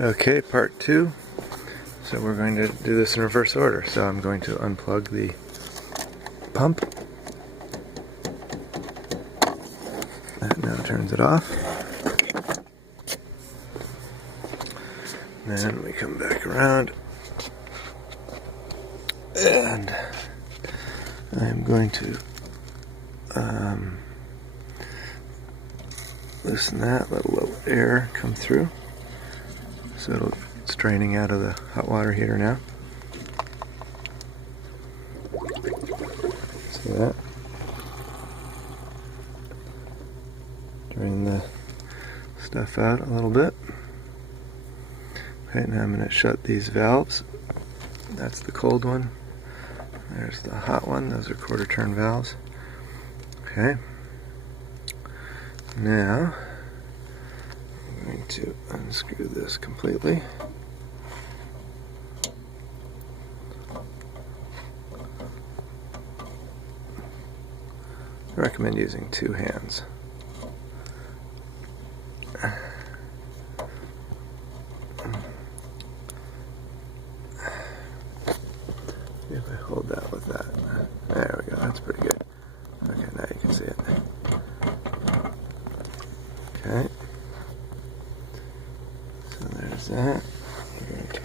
Okay, part 2. So we're going to do this in reverse order. So I'm going to unplug the pump. That now turns it off. Then we come back around. And I'm going to loosen that, let a little air come through. So it's draining out of the hot water heater now. See that? Drain the stuff out a little bit. Okay, now I'm going to shut these valves. That's the cold one. There's the hot one. Those are quarter turn valves. Okay. Now I'm going to unscrew this completely. I recommend using 2 hands. See if I hold that with that. There we go, that's pretty good. Okay, now you can see it. Okay. So there's that. I'm going to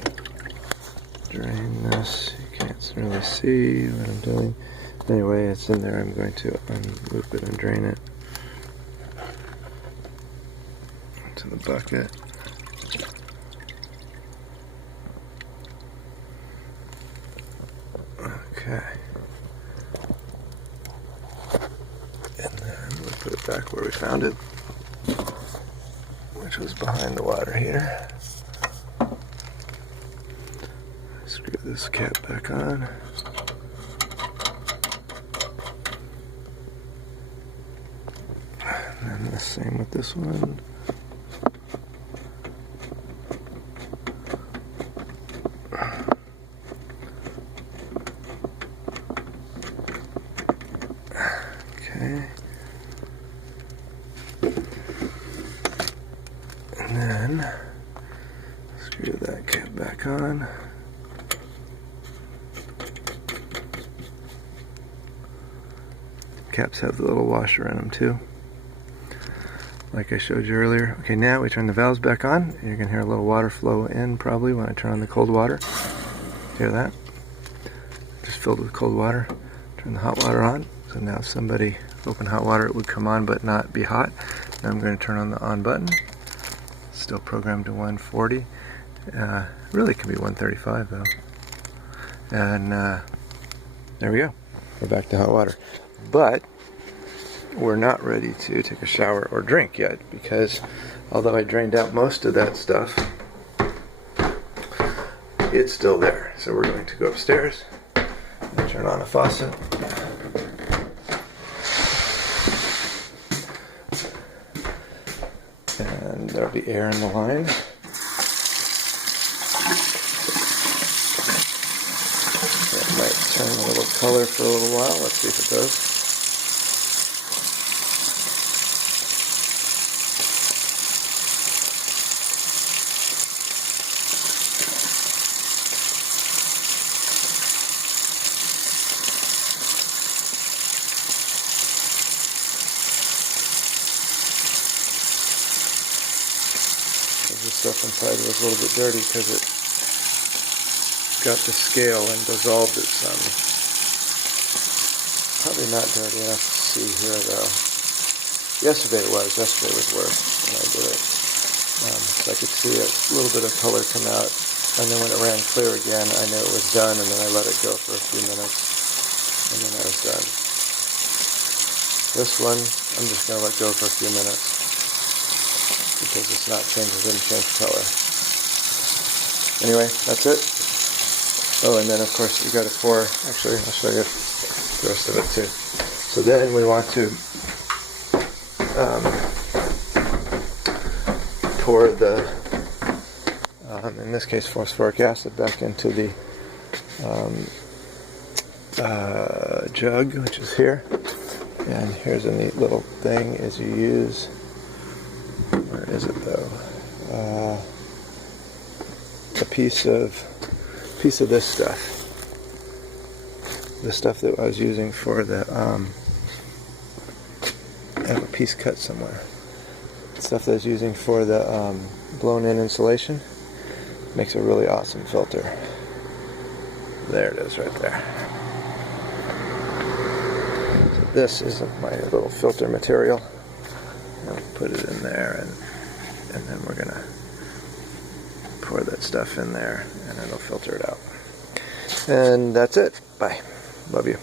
drain this. You can't really see what I'm doing. Anyway, it's in there. I'm going to unloop it and drain it into the bucket. Okay. And then we'll put it back where we found it, which was behind the water heater. Screw this cap back on. And then the same with this one. Okay. And then screw that cap back on. Caps have the little washer in them too, like I showed you earlier. Okay, now we turn the valves back on. You're going to hear a little water flow in probably when I turn on the cold water. Hear that? Just filled with cold water. Turn the hot water on. So now if somebody opened hot water, it would come on but not be hot. Now I'm going to turn on the on button. Still programmed to 140. Really can be 135 though. And there we go. We're back to hot water. But we're not ready to take a shower or drink yet, because although I drained out most of that stuff, it's still there. So we're going to go upstairs and turn on a faucet. And there'll be air in the line. It might turn a little color for a little while. Let's see if it does. The stuff inside was a little bit dirty because it got the scale and dissolved it some. Probably not dirty enough to see here though. Yesterday was worse when I did it. So I could see a little bit of color come out, and then when it ran clear again I knew it was done, and then I let it go for a few minutes and then I was done. This one I'm just going to let go for a few minutes, because it's not changing, it didn't change color. Anyway, that's it. Oh, and then of course you got to pour, actually I'll show you the rest of it too. So then we want to pour the, in this case phosphoric acid, back into the jug, which is here. And here's a neat little thing, is you use, where is it though? piece of this stuff. The stuff that I was using for the, I have a piece cut somewhere. The stuff that I was using for the blown-in insulation makes a really awesome filter. There it is right there. So this is my little filter material. I'll put it in there, and then we're gonna pour that stuff in there, and it'll filter it out. And that's it. Bye. Love you.